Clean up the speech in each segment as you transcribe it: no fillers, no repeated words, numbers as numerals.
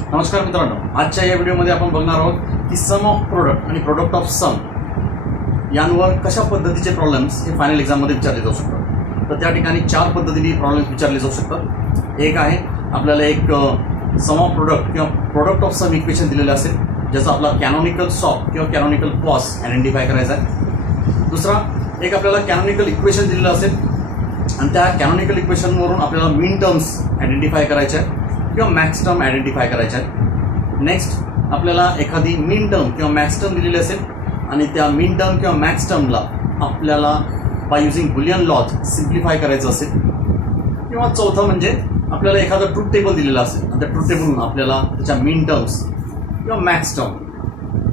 नमस्कार मित्रांनो, आजच्या या व्हिडिओमध्ये आपण बघणार आहोत की सम ऑफ प्रोडक्ट आणि प्रोडक्ट ऑफ सम यांवर कशा पद्धतीचे प्रॉब्लेम्स हे फायनल एक्झाममध्ये विचारले जाऊ शकतात. तर त्या ठिकाणी 4 पद्धतीने प्रॉब्लेम्स विचारले जाऊ शकतात. एक आहे आपल्याला एक सम ऑफ प्रोडक्ट किंवा प्रोडक्ट ऑफ सम इक्वेशन दिलेलं असेल, ज्याचा आपला कॅनॉनिकल सॉल्व किंवा कॅनॉनिकल कॉस आयडेंटिफाय करायचा आहे. दुसरा एक आपल्याला कॅनॉनिकल इक्वेशन दिलेलं असेल आणि त्या कॅनॉनिकल इक्वेशनवरून आपल्याला मीन टर्म्स आयडेंटिफाय करायच्या आहेत किंवा मॅक्स टर्म आयडेंटिफाय करायच्या आहेत. नेक्स्ट आपल्याला एखादी मीन टर्म किंवा मॅक्स टर्म दिलेली असेल आणि त्या मीन टर्म किंवा मॅक्स टर्मला आपल्याला by using Boolean laws simplify करायचं असेल. किंवा चौथं म्हणजे आपल्याला एखादं ट्रूथ टेबल दिलेलं असेल आणि त्या ट्रूथ टेबलवरून आपल्याला त्याच्या मीन टर्म्स किंवा मॅक्स टर्म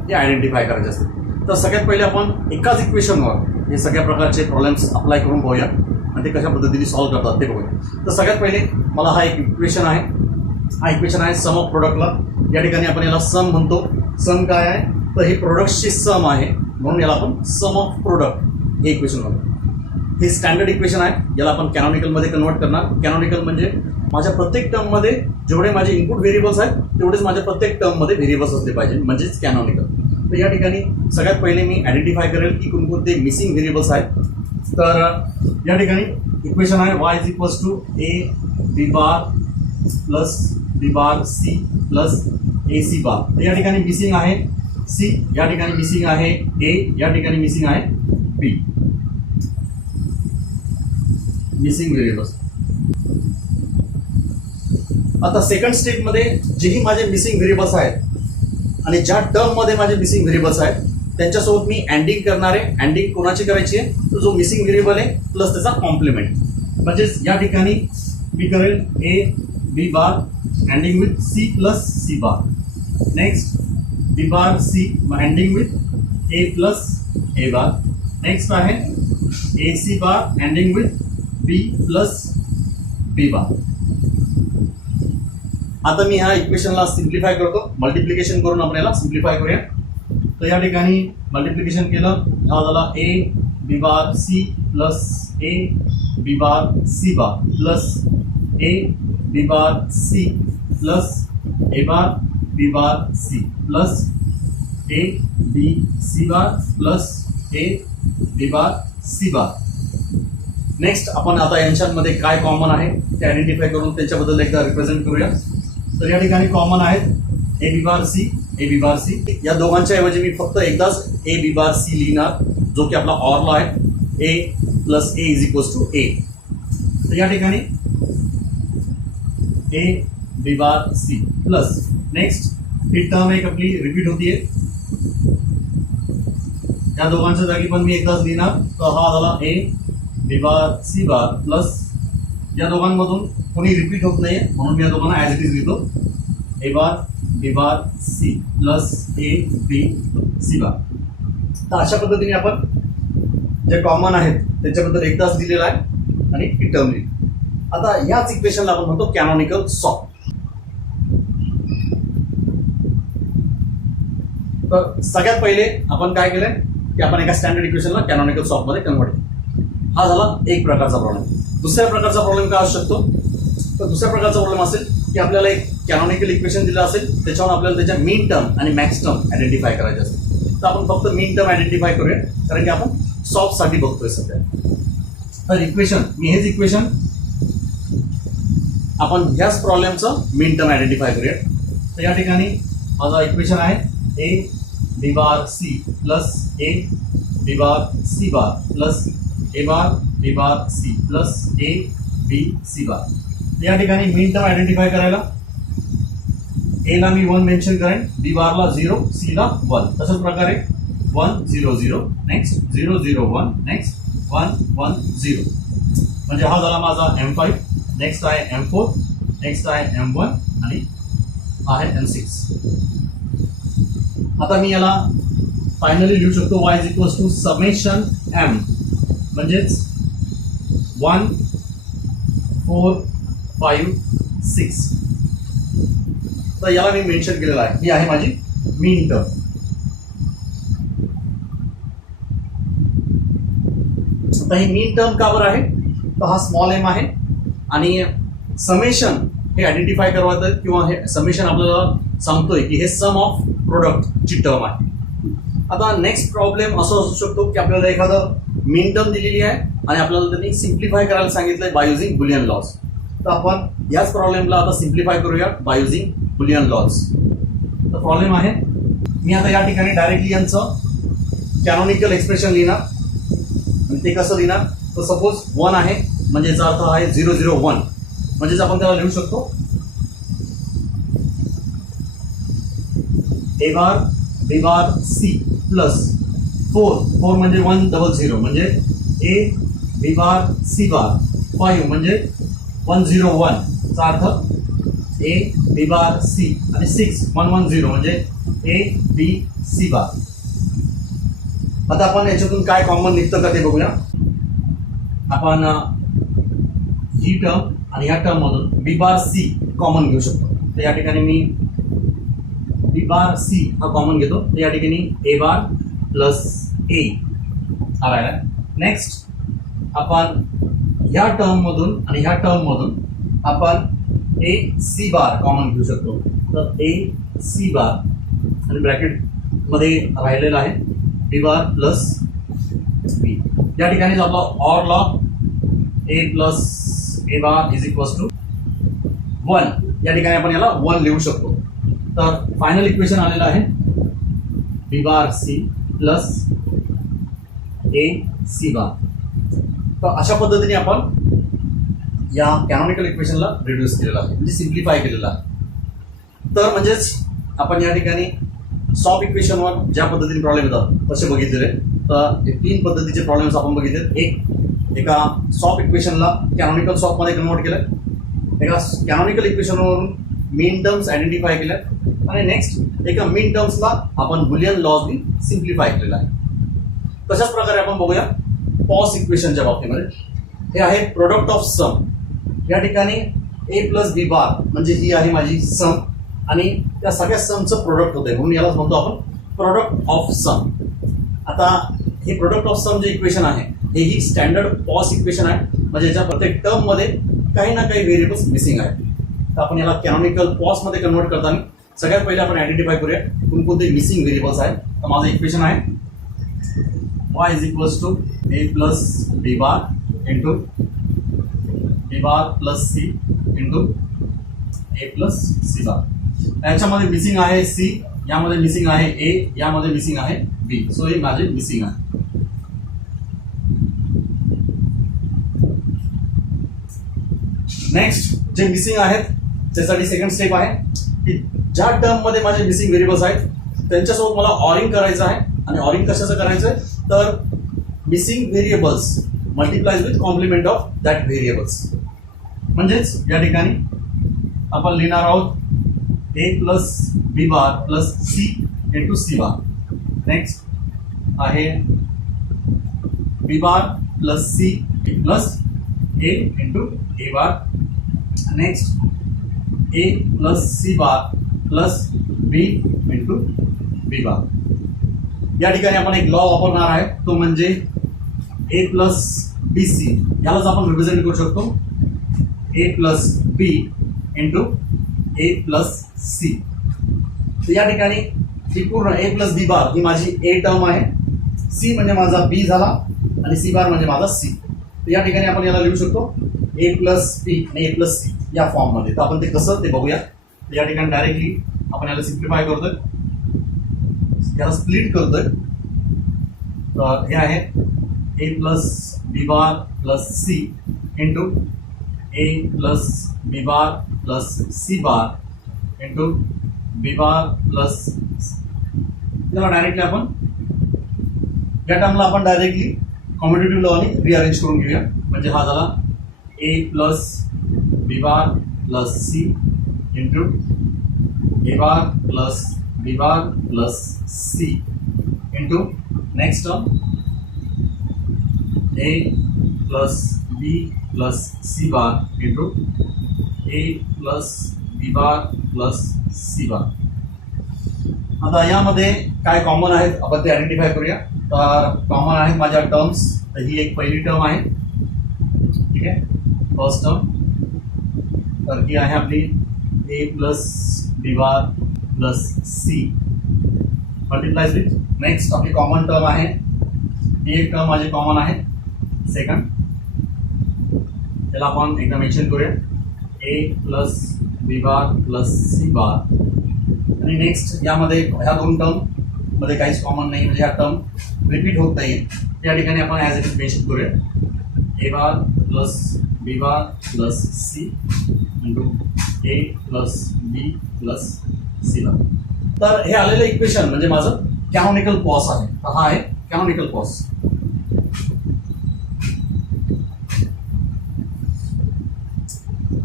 हे आयडेंटिफाय करायचे असतील. तर सगळ्यात पहिले आपण एकाच इक्वेशनवर हे सगळ्या प्रकारचे प्रॉब्लेम्स अप्लाय करून पाहूया आणि ते कशा पद्धतीने सॉल्व्ह करतात ते बघूया. तर सगळ्यात पहिले मला हा एक इक्वेशन आहे. हा इक्वेशन आहे सम ऑफ प्रोडक्टला. या ठिकाणी आपण याला सम म्हणतो. सम काय आहे तर हे प्रोडक्टची सम आहे, म्हणून याला आपण सम ऑफ प्रोडक्ट हे इक्वेशन म्हणतो. हे स्टँडर्ड इक्वेशन आहे, याला आपण कॅनॉनिकलमध्ये कन्वर्ट करणार. कॅनॉनिकल म्हणजे माझ्या प्रत्येक टर्ममध्ये जेवढे माझे इनपुट व्हेरिएबल्स आहेत तेवढेच माझ्या प्रत्येक टर्ममध्ये व्हेरिएबल्स असले पाहिजे, म्हणजेच कॅनॉनिकल. तर या ठिकाणी सगळ्यात पहिले मी आयडेंटिफाय करेल की कोणकोणते मिसिंग व्हेरिएबल्स आहेत. तर या ठिकाणी इक्वेशन आहे y is equals to A B bar plus B bar C plus A C bar. तर या ठिकाणी मिसिंग आहे सी, या ठिकाणी मिसिंग आहे ए, या ठिकाणी मिसिंग आहे बी. Missing variables. आता सेकंड स्टेपमध्ये जेही माझे मिसिंग व्हेरिएबल्स आहेत आणि ज्या टर्ममध्ये माझे मिसिंग व्हेरिएबल्स आहेत त्यांच्यासोबत मी अँडिंग करणार आहे. अँडिंग कोणाची करायची आहे तर जो मिसिंग व्हेरिएबल आहे प्लस त्याचा कॉम्प्लिमेंट. म्हणजेच या ठिकाणी मी करेल A B bar anding with C plus C bar. Next B bar C anding with A plus A bar. Next आहे A C bar anding with B plus B bar. आता मी ह्या इक्वेशनला सिम्प्लिफाय करतो. मल्टिप्लिकेशन करून आपण याला simplify करूया. तर या ठिकाणी मल्टिप्लिकेशन केलं, हा झाला A B bar C plus A B bar C bar plus A B bar C plus A bar B bar C plus A B C bar plus A B bar C bar. Next आपण आता यांच्यामध्ये काय common आहे ते identify करून त्याच्याबद्दल एकदा represent करूया. तर या ठिकाणी कॉमन आहेत ए बी बार सी ए बी बार सी. या दोघांच्या ऐवजी मी फक्त एकदाच ए बी बार सी लिहिणार, जो की आपला ऑरला आहे. A plus A is equals to A. तर या ठिकाणी A B bar C plus next ही टर्म एक आपली रिपीट होतीये, या दोघांच्या जागी पण मी एकदाच लिहिणार. तर हा झाला A B bar C bar plus या दोघांमधून कोणी रिपीट होत नाहीये म्हणून मी या दोघांना ॲज इट इज लिहितो. A bar B bar C plus A B C bar. तर अशा पद्धतीने आपण जे कॉमन आहेत त्याच्याबद्दल एकदाच दिलेलं आहे आणि ही टर्म लिहिली. आता याच इक्वेशनला आपण म्हणतो कॅनॉनिकल सॉल्व. तर सगळ्यात पहिले आपण काय केलंय की आपण एका स्टँडर्ड इक्वेशनला कॅनॉनिकल सॉल्व मध्ये कन्वर्ट केलं. हा झाला एक प्रकारचा प्रॉब्लेम. दुसऱ्या प्रकारचा प्रॉब्लेम काय असू शकतो तर दुसऱ्या प्रकारचा प्रॉब्लेम असेल की आपल्याला एक कॅनॉनिकल इक्वेशन दिलं असेल, त्याच्यावर आपल्याला त्याच्या मीन टर्म आणि मॅक्स टर्म आयडेंटिफाय करायचे असेल. तर आपण फक्त मीन टर्म आयडेंटिफाय करूया, कारण की आपण सॉल्व साठी बघतोय सध्या. तर इक्वेशन मी हेच इक्वेशन आपण ह्याच प्रॉब्लेमचं मीन टर्म आयडेंटिफाय करूया. तर या ठिकाणी माझा इक्वेशन आहे A B bar C plus A B bar C bar plus A bar B bar C plus A B C bar. या ठिकाणी मीन टर्म आयडेंटिफाय करायला ए ला मी 1 मेन्शन करेन, बी बारला 0, सी ला 1. तशाच प्रकारे 1 0 0 नेक्स्ट 0 0 1 नेक्स्ट 1 1 0. म्हणजे हा झाला माझा M5. नेक्स्ट आहे M4, नेक्स्ट आहे M1 आणि आहे M6. आता मी याला फायनली लिहू शकतो y is equals to summation m, म्हणजेच 1 4 5 6. तर याला मी मेन्शन केलेलं आहे, ही आहे माझी मीन टर्म. आता ही मीन टर्म का बरं आहे तर हा स्मॉल एम आहे आणि समेशन हे आयडेंटिफाय करवतं किंवा हे समेशन आपल्याला सांगतोय की हे सम ऑफ प्रोडक्टची टर्म आहे. आता नेक्स्ट प्रॉब्लेम असं असू शकतो की आपल्याला एखादं मीन टर्म दिलेली आहे आणि आपल्याला त्यांनी सिम्प्लिफाय करायला सांगितलंय बाय युझिंग बुलियन लॉज. तर आपण याच प्रॉब्लेमला आता सिम्प्लिफाय करूया बाय युझिंग बुलियन लॉज. तर प्रॉब्लेम आहे, मी आता या ठिकाणी डायरेक्टली यांचं कॅनॉनिकल एक्सप्रेशन लिहिणार. आणि ते कसं लिहिणार, तर सपोज 1 आहे म्हणजे याचा अर्थ आहे 001, म्हणजेच आपण त्याला लिहू शकतो ए bar B bar C plus 4 म्हणजे 100 म्हणजे ए बी बार सी बार 5 म्हणजे 101 चा अर्थ ए बी बार सी आणि 110 म्हणजे ए बी सी बार. आता आपण याच्यातून काय कॉमन निघतं का ते बघूया. आपण ही टर्म आणि या टर्म मधून बी बार सी कॉमन घेऊ शकतो. तर या ठिकाणी मी बी बार सी हा कॉमन घेतो. तर या ठिकाणी ए बार प्लस ए हा राहिला. नेक्स्ट आपण ह्या टर्म मधून आणि ह्या टर्म मधून आपण ए सी बार कॉमन घेऊ शकतो. तर ए सी बार आणि ब्रॅकेट मध्ये राहिलेला आहे बी बार प्लस बी. या ठिकाणी आपला OR law A plus A bar is equal to 1. या ठिकाणी आपण याला 1 लिहू शकतो. तर फायनल इक्वेशन आलेलं आहे B bar C plus A C bar. तर अशा पद्धतीने आपण या कॅनॉनिकल इक्वेशनला रिड्यूस केलेला आहे, म्हणजे सिम्प्लिफाय केलेला आहे. तर म्हणजेच आपण या ठिकाणी सॉप इक्वेशनवर ज्या पद्धतीने प्रॉब्लेम येतात तसे बघितलेले. तर हे 3 पद्धतीचे प्रॉब्लेम्स आपण बघितले. एका सॉप इक्वेशनला कॅनॉनिकल सॉप मध्ये कन्वर्ट केलं, एका कॅनॉनिकल इक्वेशनवरून मीन टर्म्स आयडेंटिफाय केल्या आणि नेक्स्ट एका मीन टर्म्सला आपण बुलियन लॉजनी सिम्प्लिफाय केलेला आहे. तशाच प्रकारे आपण बघूया पॉस इक्वेशनच्या बाबतीमध्ये. हे आहे प्रोडक्ट ऑफ सम. या ठिकाणी ए प्लस बी बार म्हणजे ही आहे माझी सम आणि त्या सगळ्या समचं प्रोडक्ट होते, म्हणून यालाच म्हणतो आपण प्रोडक्ट ऑफ सम. आता हे प्रोडक्ट ऑफ सम जे इक्वेशन आहे हे ही स्टँडर्ड पॉस इक्वेशन आहे, म्हणजे याच्या प्रत्येक टर्म मध्ये काही ना काही व्हेरिएबल्स मिसिंग आहेत. तर आपण याला कॅनॉनिकल पॉस मध्ये कन्वर्ट करताना सगळ्यात पहिले आपण आयडेंटिफाय करूया कोणकोणते मिसिंग व्हेरिएबल्स आहेत. तर माझं इक्वेशन आहे y is equals to A plus B bar into B bar plus C into A plus C bar. याच्यामध्ये मिसिंग आहे सी, यामध्ये मिसिंग आहे ए, यामध्ये मिसिंग आहे बी. सो हे माझे मिसिंग आहे. नेक्स्ट जे मिसिंग आहेत त्यासाठी सेकंड स्टेप आहे की ज्या टर्म मध्ये माझे मिसिंग व्हेरिएबल्स आहेत त्यांच्यासोबत मला ऑरिंग करायचं आहे. आणि ऑरिंग कशाचं करायचं आहे, तर missing variables multiplies with complement of that variables. म्हणजेच या ठिकाणी आपण लिहिणार आहोत A plus B bar plus C into C bar. Next आहे B bar plus C plus A into A bar. Next A plus C bar plus B into B bar. या ठिकाणी आपण एक लॉ वापरणार आहे, तो म्हणजे ए प्लस बी सी. यालाच आपण रिप्रेझेंट करू शकतो ए plus B into A plus C. तर या ठिकाणी ही पूर्ण ए प्लस बी बार ही माझी ए टर्म आहे, सी म्हणजे माझा बी झाला आणि सी बार म्हणजे माझा सी. तर या ठिकाणी आपण याला लिहू शकतो ए प्लस बी आणि ए प्लस सी या फॉर्म मध्ये. तर आपण ते कसं ते बघूया. तर या ठिकाणी डायरेक्टली आपण याला सिम्प्लिफाय करतोय, याला स्प्लिट करतोय. तर हे आहे A plus B bar plus C into A plus B bar plus C bar into B bar plus. त्याला डायरेक्टली आपण या टर्मला आपण डायरेक्टली कॉम्पिटेटिव्ह लॉने रिअरेंज करून घेऊया. म्हणजे हा झाला A plus B bar plus C into A bar plus B bar plus C into next term A plus B plus C bar into A plus B bar plus C bar. आता यामध्ये काय common आहेत आपण ते identify करूया. तर common आहेत माझ्या टर्म्स. तर ही एक पहिली टर्म आहे, ठीक आहे, फर्स्ट टर्म. तर ही आहे आपली A plus B bar plus C multiplies with next आपली कॉमन टर्म आहे, एक टर्म माझी कॉमन आहे सेकंड, त्याला आपण एकदा मेन्शन करूया A plus B bar plus C bar आणि नेक्स्ट यामध्ये ह्या दोन टर्म मध्ये काहीच कॉमन नाही म्हणजे ह्या टर्म रिपीट होत नाही त्या ठिकाणी आपण ॲज इट इज मेन्शन करूया A bar plus B bar plus C into A plus B plus C bar. तर हे आलेलं इक्वेशन म्हणजे माझं कॅनॉनिकल पॉस आहे. हा आहे कॅनॉनिकल पॉस.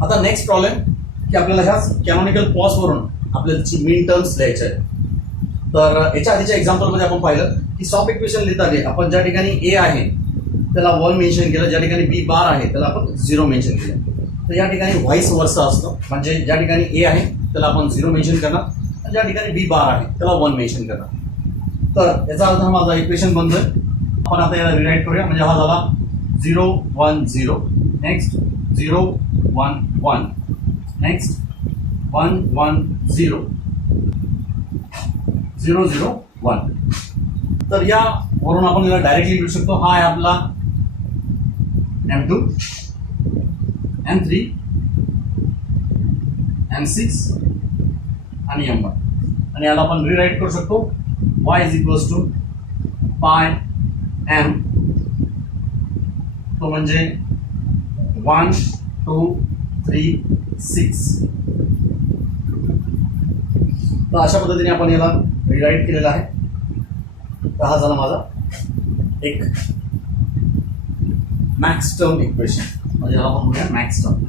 आता नेक्स्ट प्रॉब्लेम की आपल्याला ह्याच कॅनॉनिकल पॉस वरून आपल्याला मीन टर्म्स द्यायचे आहेत. तर याच्या आधीच्या एक्झाम्पलमध्ये आपण पाहिलं की सॉफ्ट इक्वेशन लिहिताना आपण ज्या ठिकाणी ए आहे त्याला 1 मेन्शन केलं, ज्या ठिकाणी बी बार आहे त्याला आपण 0 मेन्शन केलं. तर या ठिकाणी व्हाईस वर्सा असतं म्हणजे ज्या ठिकाणी ए आहे त्याला आपण 0 मेन्शन करणार आणि ज्या ठिकाणी बी बार आहे त्याला 1 मेन्शन करणार. तर याचा अर्थ माझा इक्वेशन बनतोय. आपण आता याला रिराईट करूया म्हणजे हा झाला 0 1 0 नेक्स्ट 0 1 1 नेक्स्ट 1 1 0 0 0 1. तर या वरून आपण याला डायरेक्टली लिहू शकतो. हा आहे आपला M2 M3 M6 आणि M1 आणि याला आपण रिराईट करू शकतो y इज इक्वल्स टू पाय m तो म्हणजे 1 2 3 6. तर अशा पद्धतीने आपण याला रिराईट केलेला आहे. तर हा झाला माझा एक मॅक्स टर्म इक्वेशन म्हणजे याला आपण म्हणूया मॅक्स टर्म.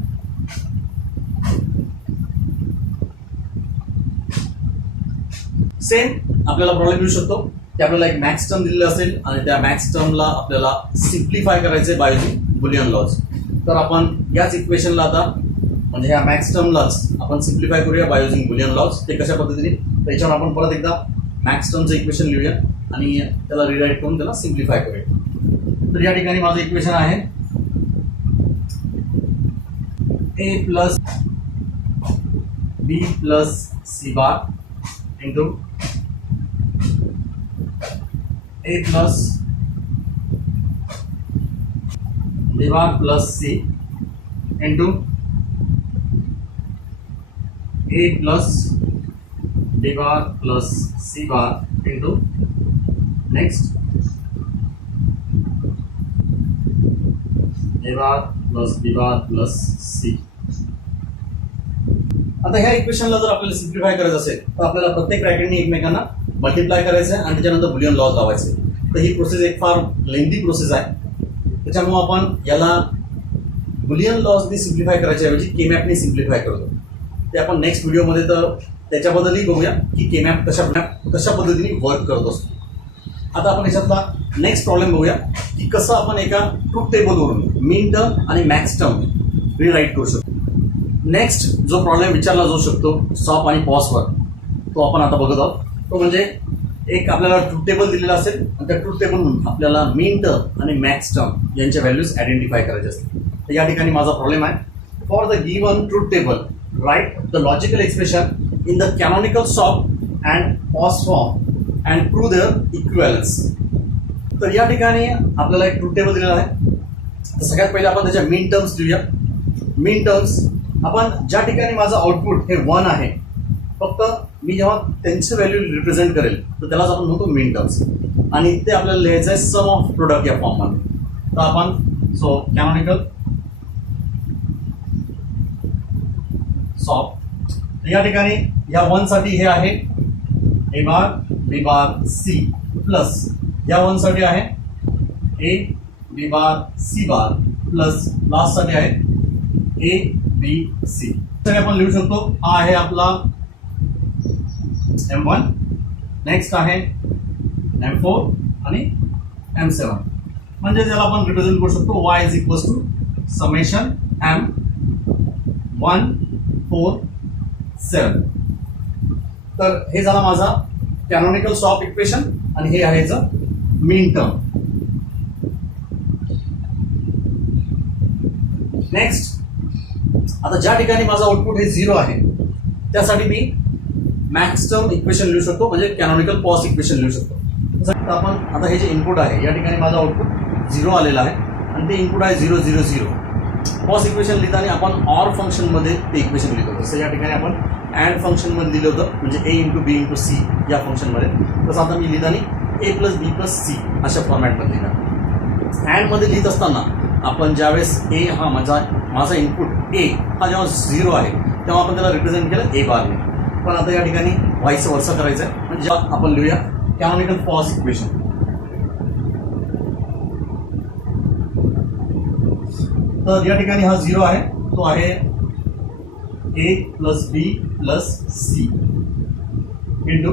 सेम आपल्याला प्रॉब्लेम येऊ शकतो की आपल्याला एक मॅक्स टर्म दिलेलं असेल आणि त्या मॅक्स टर्मला आपल्याला सिम्प्लिफाय करायचे बाय युजिंग बुलियन लॉज. तर आपण याच इक्वेशनला आता म्हणजे ह्या मॅक्स टर्मलाच आपण सिम्प्लिफाय करूया बाय युजिंग बुलियन लॉज. ते कशा पद्धतीने त्याच्यावर आपण परत एकदा मॅक्स टर्मचं इक्वेशन लिहूया आणि त्याला रिराईट करून त्याला सिम्प्लिफाय करूया. तर या ठिकाणी माझं इक्वेशन आहे A plus B plus C bar into A plus B bar plus C into A plus B bar plus C bar into next A bar plus B bar plus C. आता ह्या इक्वेशनला जर आपल्याला simplify करायचं असेल तर आपल्याला प्रत्येक ब्रॅकेटने एकमेकांना मल्टिप्लाय करायचं आहे आणि त्याच्यानंतर बुलियन लॉज लावायचे. तर ही प्रोसेस एक फार लेंथी प्रोसेस आहे. त्याच्यामुळे आपण याला बुलियन लॉजनी सिम्प्लिफाय करायच्या ऐवजी केमॅपने सिम्प्लिफाय करतो. ते आपण नेक्स्ट व्हिडिओमध्ये तर त्याच्याबद्दलही बघूया की केमॅप कशा पद्धतीने वर्क करत असतो. आता आपण याच्यातला नेक्स्ट प्रॉब्लेम बघूया की कसं आपण एका ट्रूथ टेबलवरून मीन टर्म आणि मॅक्स टर्म रिराईट करू शकतो. नेक्स्ट जो प्रॉब्लेम विचारला जाऊ शकतो सॉप आणि पॉसवर तो आपण आता बघत आहोत. तो म्हणजे एक आपल्याला ट्रूथ टेबल दिलेला असेल आणि त्या ट्रूथ टेबलमधून आपल्याला मीन टर्म आणि मॅक्स टर्म यांच्या व्हॅल्यूज आयडेंटिफाय करायचे असतील. तर या ठिकाणी माझा प्रॉब्लेम आहे for the given truth table write the logical expression in the canonical SOP and POS form and prove their equivalence. तर या ठिकाणी आपल्याला एक ट्रूथ टेबल दिलेला आहे. तर सगळ्यात पहिले आपण त्याच्या मीन टर्म्स लिहूया. मीन टर्म्स आपण ज्या ठिकाणी माझं आउटपुट हे 1 आहे फक्त मी जेव्हा त्यांची व्हॅल्यू रिप्रेझेंट करेल तर त्यालाच आपण म्हणतो मीन टर्म्स आणि ते आपल्याला लिहायचं आहे सम ऑफ प्रोडक्ट या फॉर्ममध्ये. तर आपण सो कॅनॉनिकल सॉफ्ट या ठिकाणी या 1 साठी हे आहे ए bar B bar C plus या 1 साठी आहे A B bar C bar plus last साठी आहे ए बी सी. तर आपण लिहू शकतो हा आहे आपला M1 नेक्स्ट आहे M4 आणि M7 म्हणजे त्याला आपण रिप्रेझेंट करू शकतो y is equals to summation M 1 4 7. तर हे झाला माझा कॅनॉनिकल सॉफ्ट इक्वेशन आणि हे आहे याचं मीन टर्म. नेक्स्ट आता ज्या ठिकाणी माझं आउटपुट हे 0 आहे त्यासाठी मी मॅक्स टर्म इक्वेशन लिहू शकतो, म्हणजे कॅनॉनिकल पॉज इक्वेशन लिहू शकतो. तर आपण आता हे जे इनपुट आहे या ठिकाणी माझं आउटपुट 0 आलेलं आहे आणि ते इनपुट आहे 0 0 0. पॉज इक्वेशन लिहिताना आपण ऑर फंक्शनमध्ये ते इक्वेशन लिहितो. जसं या ठिकाणी आपण अँड फंक्शनमध्ये लिहिलं होतं, म्हणजे a into B into C या फंक्शनमध्ये. तसं आता मी लिहिताना a plus B plus C अशा फॉर्मॅटमध्ये लिहिणार. अँडमध्ये लिहित असताना आपण ज्यावेळेस a हा माझा इनपुट a हा जेव्हा 0 आहे तेव्हा आपण त्याला रिप्रेझेंट केलं a बारने. पण आता या ठिकाणी व्हाईस वर्सा करायचं आहे, म्हणजे आपण लिहूया कॅनॉनिकल पॉज इक्वेशन. तर या ठिकाणी हा 0 आहे, तो आहे a plus B plus C into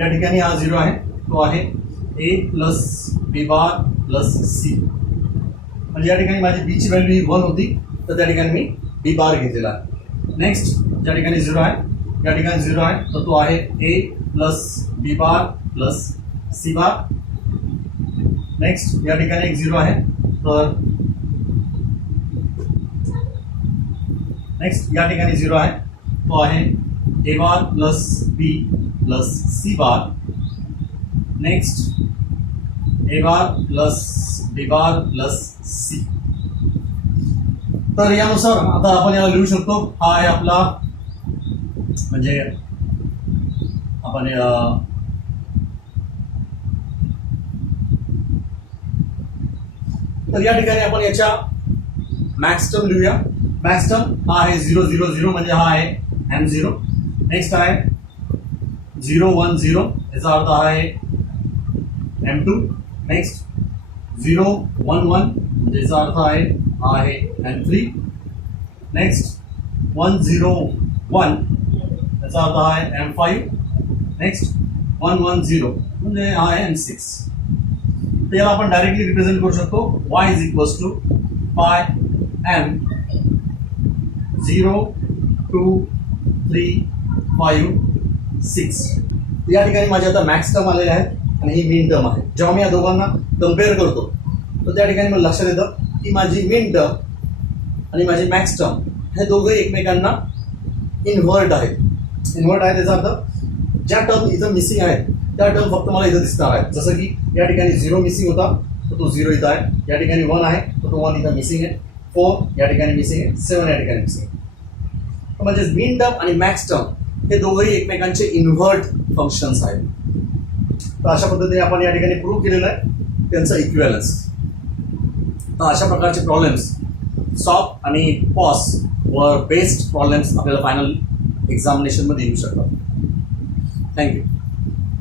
या ठिकाणी हा 0 आहे, तो आहे a plus B bar plus C. म्हणजे या ठिकाणी माझी बी ची व्हॅल्यू ही 1 होती, तर त्या ठिकाणी मी बी बार घेतलेला आहे. नेक्स्ट ज्या ठिकाणी 0 आहे या ठिकाणी 0 आहे, तर तो आहे a plus B bar plus C bar. Next या ठिकाणी एक 0 आहे, तर नेक्स्ट या ठिकाणी 0 आहे, तो आहे a bar plus B plus C bar. Next a bar plus B bar plus C. तर यानुसार आता आपण याला लिहू शकतो. हा आहे आपला, म्हणजे आपण तर या ठिकाणी आपण याच्या मॅक्स टर्म लिहूया. मॅक्स टर्म हा आहे 0 0 0, म्हणजे हा आहे m0. नेक्स्ट आहे 0 1 0, याचा अर्थ हा आहे m2. नेक्स्ट 0 1 1, म्हणजे याचा अर्थ आहे हा आहे m3. नेक्स्ट 1 0 1, याचा अर्थ आहे m5. नेक्स्ट 1 1 0, म्हणजे हा आहे m6. तर याला आपण डायरेक्टली रिप्रेझेंट करू शकतो. y इज इक्वल्स टू पाय m 0 2 3 5 6. या ठिकाणी माझे आता मॅक्स टर्म आलेले आहेत आणि ही मीन टर्म आहे. जेव्हा मी या दोघांना कम्पेअर करतो तर त्या ठिकाणी मला लक्षात येतं की माझी मीन टर्म आणि माझी मॅक्स टर्म हे दोघे एकमेकांना इन्व्हर्ट आहेत. इन्व्हर्ट आहे त्याचा अर्थ ज्या टर्म इथं मिसिंग आहेत त्या टर्म फक्त मला इथं दिसणार आहेत. जसं की या ठिकाणी 0 मिसिंग होता, तर तो 0 इथं आहे. या ठिकाणी 1 आहे, तर तो 1 इथं मिसिंग आहे. 4 या ठिकाणी मिसिंग आहे. 7 या ठिकाणी मिसिंग आहे. म्हणजे मीन टर्म आणि मॅक्स टर्म हे दोघंही एकमेकांचे इन्व्हर्ट फंक्शन्स आहेत. तर अशा पद्धतीने आपण या ठिकाणी प्रूव्ह केलेलं आहे त्यांचं इक्विव्हॅलन्स. तर अशा प्रकारचे प्रॉब्लेम्स सॉफ्ट आणि पॉस वर बेस्ड प्रॉब्लेम्स आपल्याला फायनल एक्झामिनेशनमध्ये येऊ शकतात. थँक्यू.